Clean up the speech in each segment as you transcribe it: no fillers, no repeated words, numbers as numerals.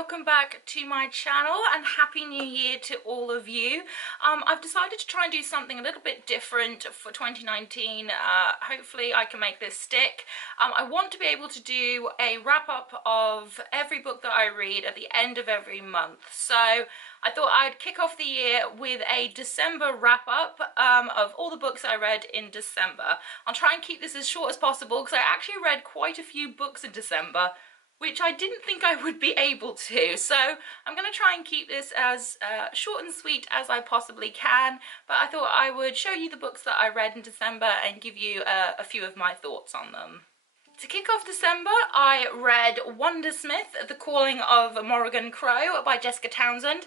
welcome back to my channel and happy new year to all of you. I've decided to try and do something a little bit different for 2019. Hopefully I can make this stick. I want to be able to do a wrap-up of every book that I read at the end of every month. So I thought I'd kick off the year with a December wrap-up of all the books I read in December. I'll try and keep this as short as possible because I actually read quite a few books in December, which I didn't think I would be able to. So I'm going to try and keep this as short and sweet as I possibly can, but I thought I would show you the books that I read in December and give you a few of my thoughts on them. To kick off December, I read Wanda Smith, The Calling of Morrigan Crow by Jessica Townsend.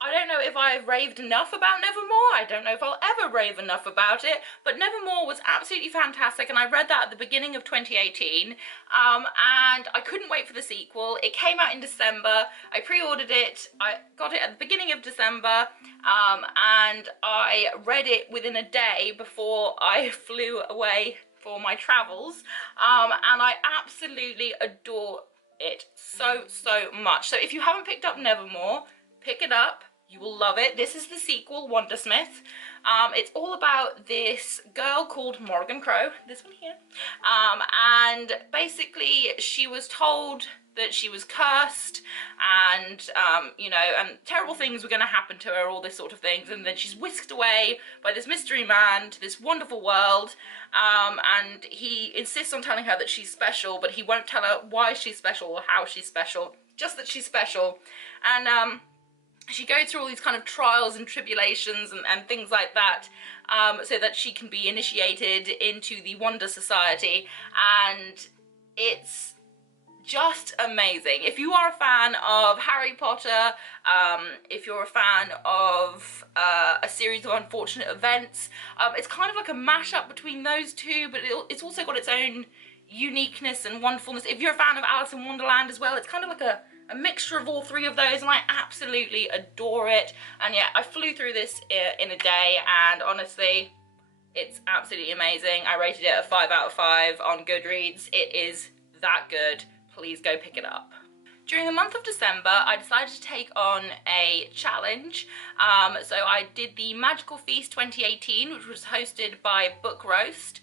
I don't know if I've raved enough about Nevermore. I don't know if I'll ever rave enough about it, but Nevermore was absolutely fantastic, and I read that at the beginning of 2018, and I couldn't wait for the sequel. It came out in December. I pre-ordered it. I got it at the beginning of December, and I read it within a day before I flew away for my travels, and I absolutely adore it so much. So if you haven't picked up Nevermore, pick it up. You will love it. This is the sequel, Wanda Smith. It's all about this girl called Morrigan Crow, this one here, and basically she was told that she was cursed and, you know, and terrible things were going to happen to her, all this sort of things, and then she's whisked away by this mystery man to this wonderful world, and he insists on telling her that she's special, but he won't tell her why she's special or how she's special, just that she's special. And she goes through all these kind of trials and tribulations and things like that, so that she can be initiated into the Wanda Society, and it's just amazing. If you are a fan of Harry Potter, if you're a fan of a series of unfortunate events, it's kind of like a mashup between those two, but it's also got its own uniqueness and wonderfulness. If you're a fan of Alice in Wonderland as well, it's kind of like a mixture of all three of those, and I absolutely adore it. And yeah, I flew through this in a day, and honestly, it's absolutely amazing. I rated it a 5 out of 5 on Goodreads. It is that good. Please go pick it up. During the month of December, I decided to take on a challenge. So I did the Magical Feast 2018, which was hosted by Book Roast.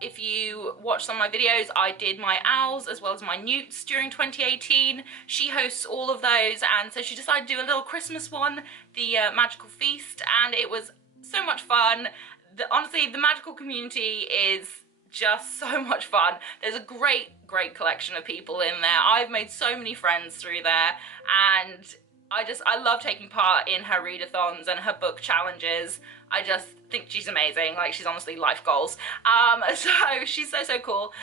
If you watched some of my videos, I did my owls as well as my newts during 2018. She hosts all of those, and so she decided to do a little Christmas one, the Magical Feast, and it was so much fun. Honestly, the magical community is just so much fun. There's a great collection of people in there. I've made so many friends through there, and I love taking part in her readathons and her book challenges. I just think she's amazing. Like, she's honestly life goals. So she's so cool,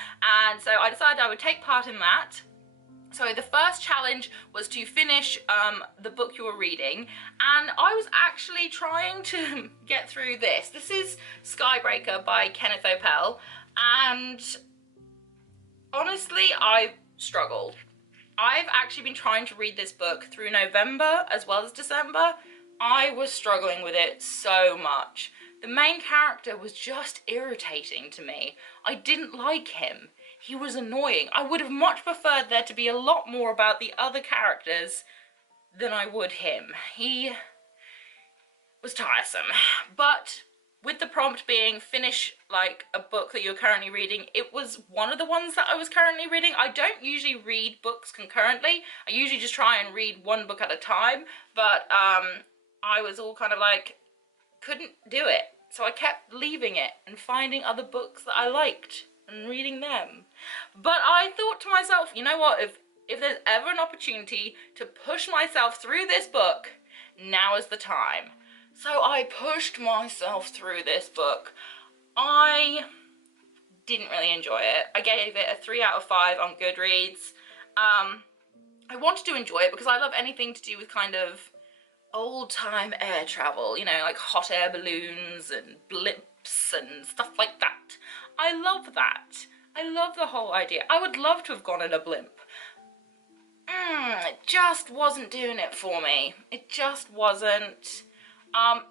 and so I decided I would take part in that. So the first challenge was to finish the book you were reading, and I was actually trying to get through this. This is Skyebreaker by Kenneth Opel, and honestly, I've struggled. I've actually been trying to read this book through November as well as December. I was struggling with it so much. The main character was just irritating to me. I didn't like him. He was annoying. I would have much preferred there to be a lot more about the other characters than I would him. He was tiresome. But with the prompt being finish like a book that you're currently reading, it was one of the ones that I was currently reading. I don't usually read books concurrently. I usually just try and read one book at a time, but I was all kind of like, couldn't do it. So I kept leaving it and finding other books that I liked and reading them. But I thought to myself, you know what, if there's ever an opportunity to push myself through this book, now is the time. So I pushed myself through this book. I didn't really enjoy it. I gave it a 3 out of 5 on Goodreads. I wanted to enjoy it because I love anything to do with kind of old-time air travel, you know, like hot air balloons and blimps and stuff like that. I love that. I love the whole idea. I would love to have gone in a blimp. It just wasn't doing it for me. It just wasn't.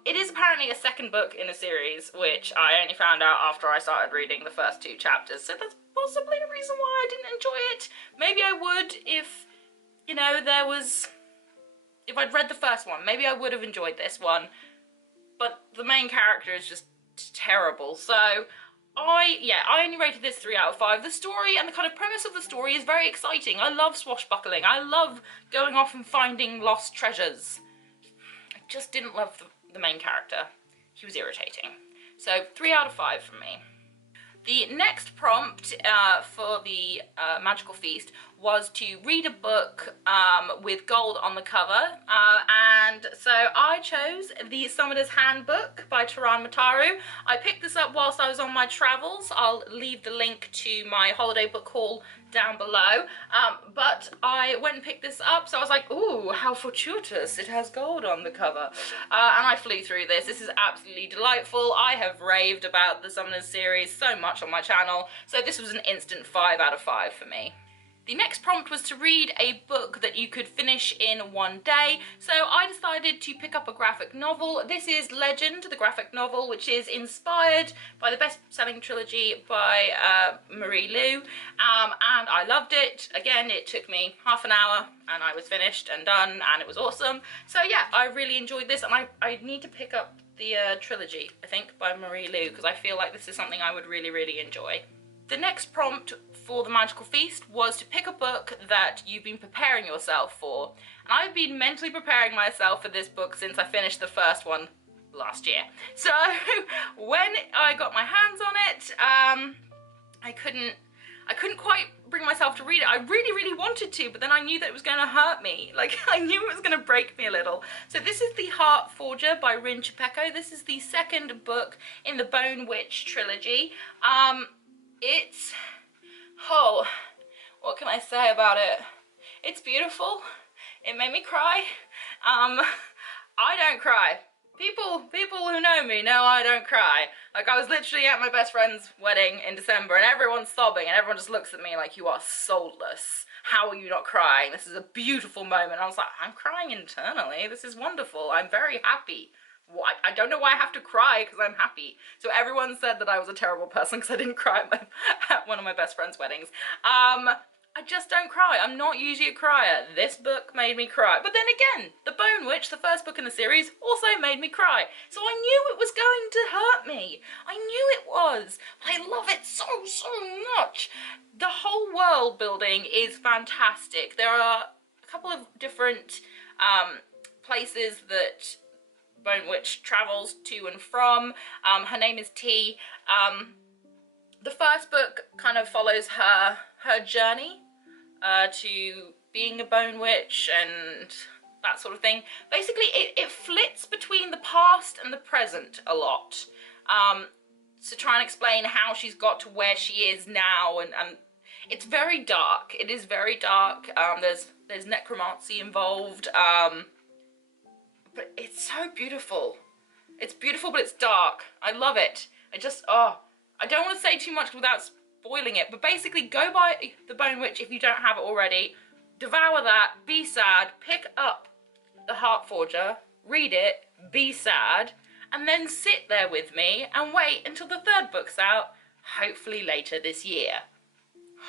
It is apparently a second book in a series, which I only found out after I started reading the first 2 chapters, so that's possibly the reason why I didn't enjoy it. Maybe I would if you know, there was, if I'd read the first one, maybe I would have enjoyed this one, but the main character is just terrible. So I only rated this 3 out of 5. The story and the kind of premise of the story is very exciting. I love swashbuckling. I love going off and finding lost treasures. I just didn't love the main character. He was irritating. So 3 out of 5 from me. The next prompt for the Magical Feast was to read a book with gold on the cover, and so I chose the Summoners Handbook by Taran Mataru. I picked this up whilst I was on my travels. I'll leave the link to my holiday book haul down below, but I went and picked this up, so I was like, ooh, how fortuitous, it has gold on the cover, and I flew through this. This is absolutely delightful. I have raved about the Summoners series so much on my channel, so this was an instant 5 out of 5 for me. The next prompt was to read a book that you could finish in one day, so I decided to pick up a graphic novel. This is Legend, the graphic novel, which is inspired by the best-selling trilogy by Marie Lu, and I loved it. Again, it took me half an hour and I was finished and done, and it was awesome. So yeah, I really enjoyed this, and I need to pick up the trilogy, I think, by Marie Lu, because I feel like this is something I would really, really enjoy. The next prompt for the Magical Feast was to pick a book that you've been preparing yourself for. And I've been mentally preparing myself for this book since I finished the first one last year. So when I got my hands on it, I couldn't quite bring myself to read it. I really, really wanted to, but then I knew that it was going to hurt me. Like, I knew it was going to break me a little. So this is The Heart Forger by Rin Chupeco. This is the second book in the Bone Witch trilogy. Oh, what can I say about it? It's beautiful. It made me cry. I don't cry. People who know me know I don't cry. Like, I was literally at my best friend's wedding in December and everyone's sobbing and everyone just looks at me like, you are soulless. How are you not crying? This is a beautiful moment. I was like, I'm crying internally. This is wonderful. I'm very happy. I don't know why I have to cry because I'm happy. So everyone said that I was a terrible person because I didn't cry at one of my best friend's weddings. I just don't cry. I'm not usually a crier. This book made me cry. But then again, The Bone Witch, the first book in the series, also made me cry. So I knew it was going to hurt me. I knew it was. I love it so, so much. The whole world building is fantastic. There are a couple of different places that Bone Witch travels to and from. Her name is T. The first book kind of follows her journey to being a Bone Witch and that sort of thing. Basically, it flits between the past and the present a lot. To try and explain how she's got to where she is now, and it's very dark. It is very dark. There's necromancy involved. But it's so beautiful. It's beautiful, but it's dark. I love it. I don't want to say too much without spoiling it, but basically go buy The Bone Witch if you don't have it already. Devour that, be sad, pick up The Heart Forger, read it, be sad, and then sit there with me and wait until the third book's out, hopefully later this year.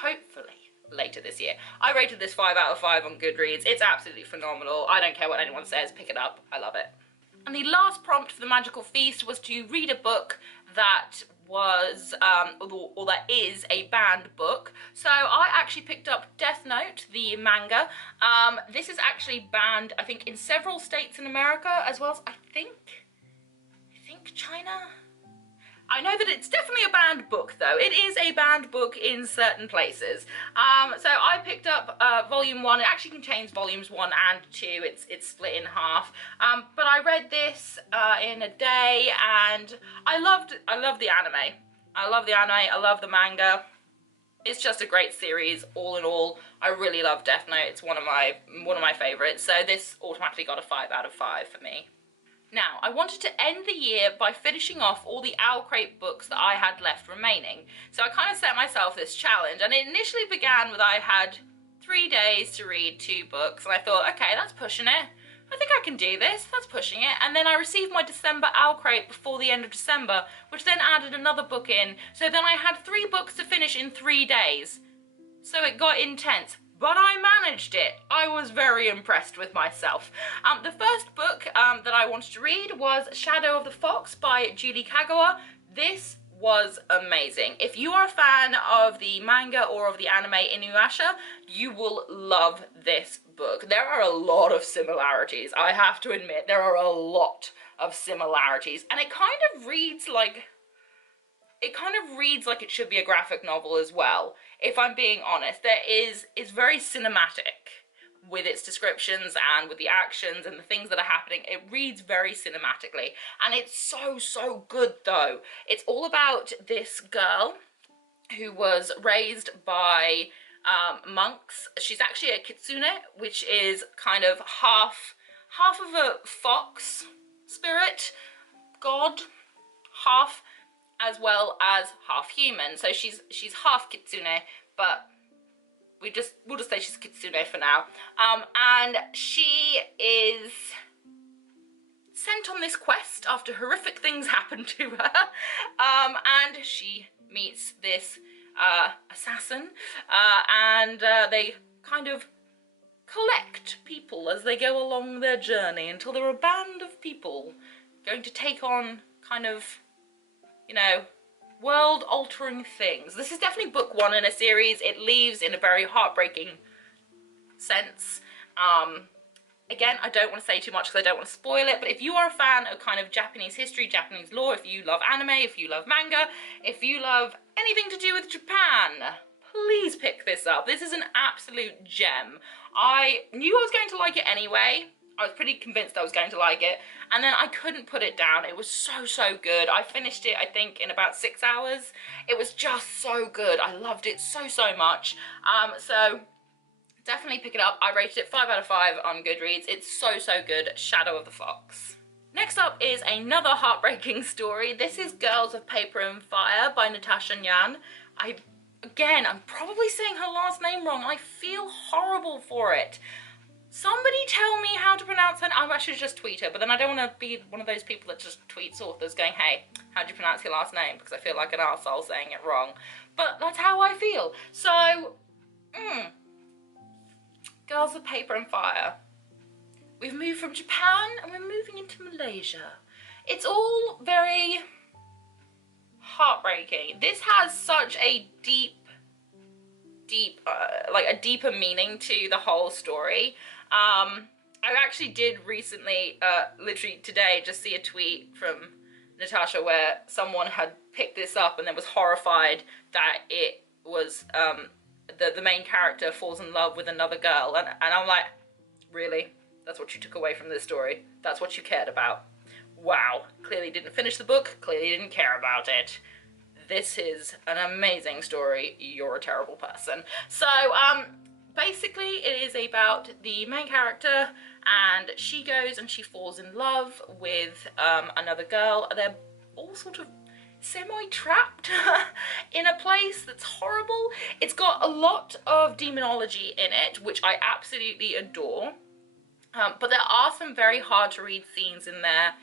Hopefully later this year. I rated this 5 out of 5 on Goodreads. It's absolutely phenomenal. I don't care what anyone says, pick it up. I love it. And the last prompt for the Magical Feast was to read a book that was, or that is a banned book. So I actually picked up Death Note, the manga. This is actually banned, I think, in several states in America, as well as, I think China? I know that it's definitely a banned book, though. It is a banned book in certain places. So I picked up volume 1. It actually contains volumes 1 and 2. It's split in half. But I read this in a day, and I love the anime. I love the anime. I love the manga. It's just a great series, all in all. I really love Death Note. It's one of my favorites. So this automatically got a 5 out of 5 for me. Now, I wanted to end the year by finishing off all the Owl Crate books that I had left remaining. So I kind of set myself this challenge, and it initially began with I had 3 days to read 2 books, and I thought, okay, that's pushing it. I think I can do this, that's pushing it. And then I received my December Owl Crate before the end of December, which then added another book in. So then I had 3 books to finish in 3 days. So it got intense. but I managed it. I was very impressed with myself. The first book that I wanted to read was Shadow of the Fox by Julie Kagawa. This was amazing. If you are a fan of the manga or of the anime Inuyasha, you will love this book. There are a lot of similarities, I have to admit. There are a lot of similarities, and it kind of reads like it should be a graphic novel as well, if I'm being honest. It's very cinematic with its descriptions and with the actions and the things that are happening. It reads very cinematically, and it's so good though. It's all about this girl who was raised by monks. She's actually a kitsune, which is kind of half of a fox spirit god, half, as well as half human. So she's half kitsune, but we'll just say she's kitsune for now. And she is sent on this quest after horrific things happen to her. And she meets this assassin, and they kind of collect people as they go along their journey until they're a band of people going to take on kind of, you know, world-altering things. This is definitely book one in a series. It leaves in a very heartbreaking sense. Again, I don't want to say too much because I don't want to spoil it, but if you are a fan of kind of Japanese history, Japanese lore, if you love anime, if you love manga, if you love anything to do with Japan, please pick this up. This is an absolute gem. I knew I was going to like it anyway. I was pretty convinced I was going to like it, and then I couldn't put it down. It was so good. I finished it, I think, in about 6 hours. It was just so good. I loved it so much. So definitely pick it up. I rated it 5 out of 5 on Goodreads. It's so good. Shadow of the Fox. Next up is another heartbreaking story. This is Girls of Paper and Fire by Natasha Nyan. Again, I'm probably saying her last name wrong. I feel horrible for it. Somebody tell me how to pronounce her. I should just tweet her, but then I don't want to be one of those people that just tweets authors going, hey, how do you pronounce your last name? Because I feel like an arsehole saying it wrong. But that's how I feel. So, Girls of Paper and Fire. We've moved from Japan and we're moving into Malaysia. It's all very heartbreaking. This has such a like a deeper meaning to the whole story. I actually did recently, literally today, just see a tweet from Natasha where someone had picked this up and then was horrified that it was, the main character falls in love with another girl, and I'm like, really? That's what you took away from this story? That's what you cared about? Wow, clearly didn't finish the book, clearly didn't care about it. This is an amazing story. You're a terrible person. So, basically it is about the main character, and she goes and she falls in love with another girl. They're all sort of semi-trapped in a place that's horrible. It's got a lot of demonology in it, which I absolutely adore. But there are some very hard to read scenes in there.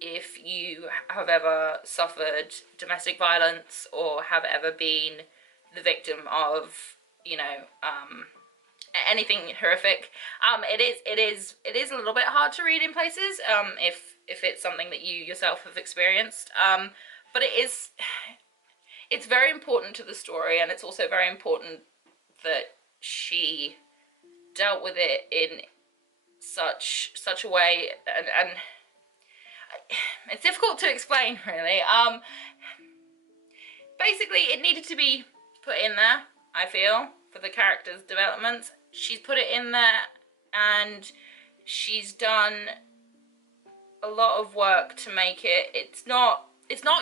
If you have ever suffered domestic violence or have ever been the victim of, you know, anything horrific, it is a little bit hard to read in places, if it's something that you yourself have experienced. But it's very important to the story, and it's also very important that she dealt with it in such a way, and it's difficult to explain, really. Basically, it needed to be put in there, I feel, for the character's development. She's put it in there, and she's done a lot of work to make it. It's not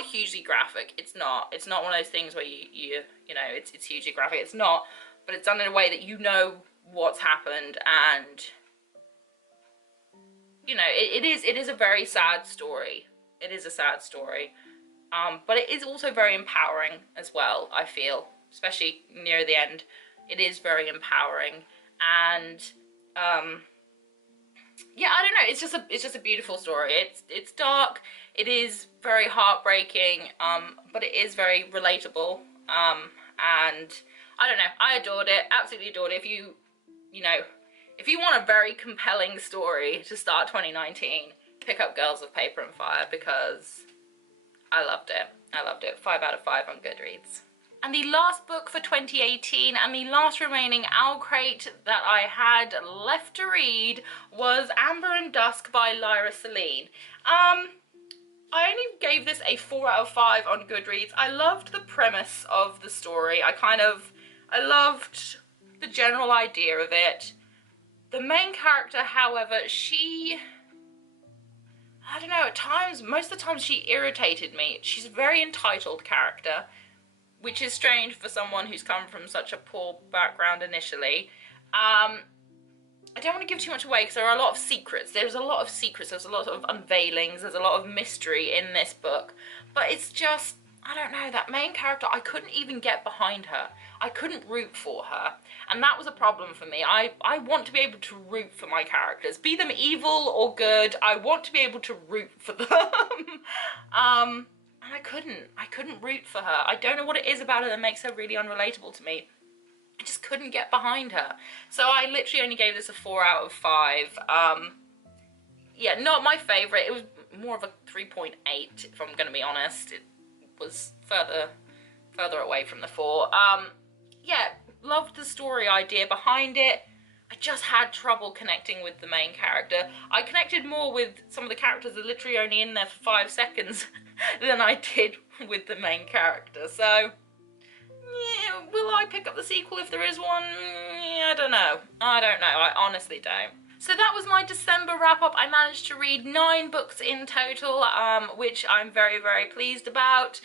hugely graphic. It's not one of those things where you know, it's hugely graphic. It's not, but it's done in a way that you know what's happened, and you know, it is a very sad story. It is a sad story. But it is also very empowering as well, I feel, especially near the end. It is very empowering, and yeah, I don't know, it's just a beautiful story. It's dark, it is very heartbreaking, but it is very relatable, and I don't know, I adored it, absolutely adored it. If you know, if you want a very compelling story to start 2019, pick up Girls of Paper and Fire, because I loved it. I loved it. 5 out of 5 on Goodreads. And the last book for 2018 and the last remaining owl crate that I had left to read was Amber and Dusk by Lyra Celine. I only gave this a 4 out of 5 on Goodreads. I loved the premise of the story. I loved the general idea of it. The main character, however, I don't know, at times, most of the time she irritated me. She's a very entitled character, which is strange for someone who's come from such a poor background initially. I don't want to give too much away because there are a lot of secrets. There's a lot of secrets, there's a lot of unveilings, there's a lot of mystery in this book. But it's just, I don't know, that main character, I couldn't even get behind her. I couldn't root for her. And that was a problem for me. I want to be able to root for my characters. Be them evil or good, I want to be able to root for them. And I couldn't root for her. I don't know what it is about her that makes her really unrelatable to me. I just couldn't get behind her. So I literally only gave this a 4 out of 5. Yeah, not my favourite. It was more of a 3.8, if I'm going to be honest. It was further away from the 4. Yeah, loved the story idea behind it. I just had trouble connecting with the main character. I connected more with some of the characters that are literally only in there for 5 seconds than I did with the main character. So, yeah, will I pick up the sequel if there is one? Yeah, I don't know. I honestly don't. So that was my December wrap-up. I managed to read 9 books in total, which I'm very, very pleased about.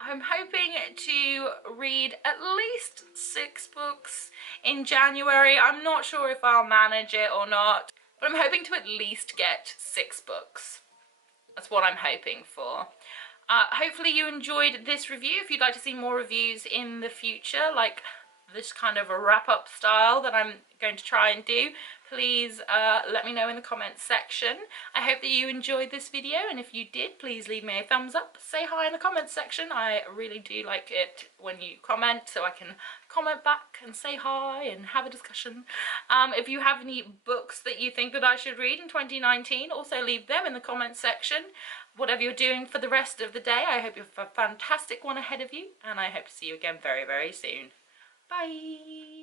I'm hoping to read at least 6 books in January. I'm not sure if I'll manage it or not, but I'm hoping to at least get 6 books. That's what I'm hoping for. Hopefully you enjoyed this review. If you'd like to see more reviews in the future, like this kind of a wrap-up style that I'm going to try and do, please let me know in the comments section. I hope that you enjoyed this video, and if you did, please leave me a thumbs up. Say hi in the comments section. I really do like it when you comment, so I can comment back and say hi and have a discussion. If you have any books that you think that I should read in 2019, also leave them in the comments section. Whatever you're doing for the rest of the day, I hope you have a fantastic one ahead of you, and I hope to see you again very, very soon. Bye!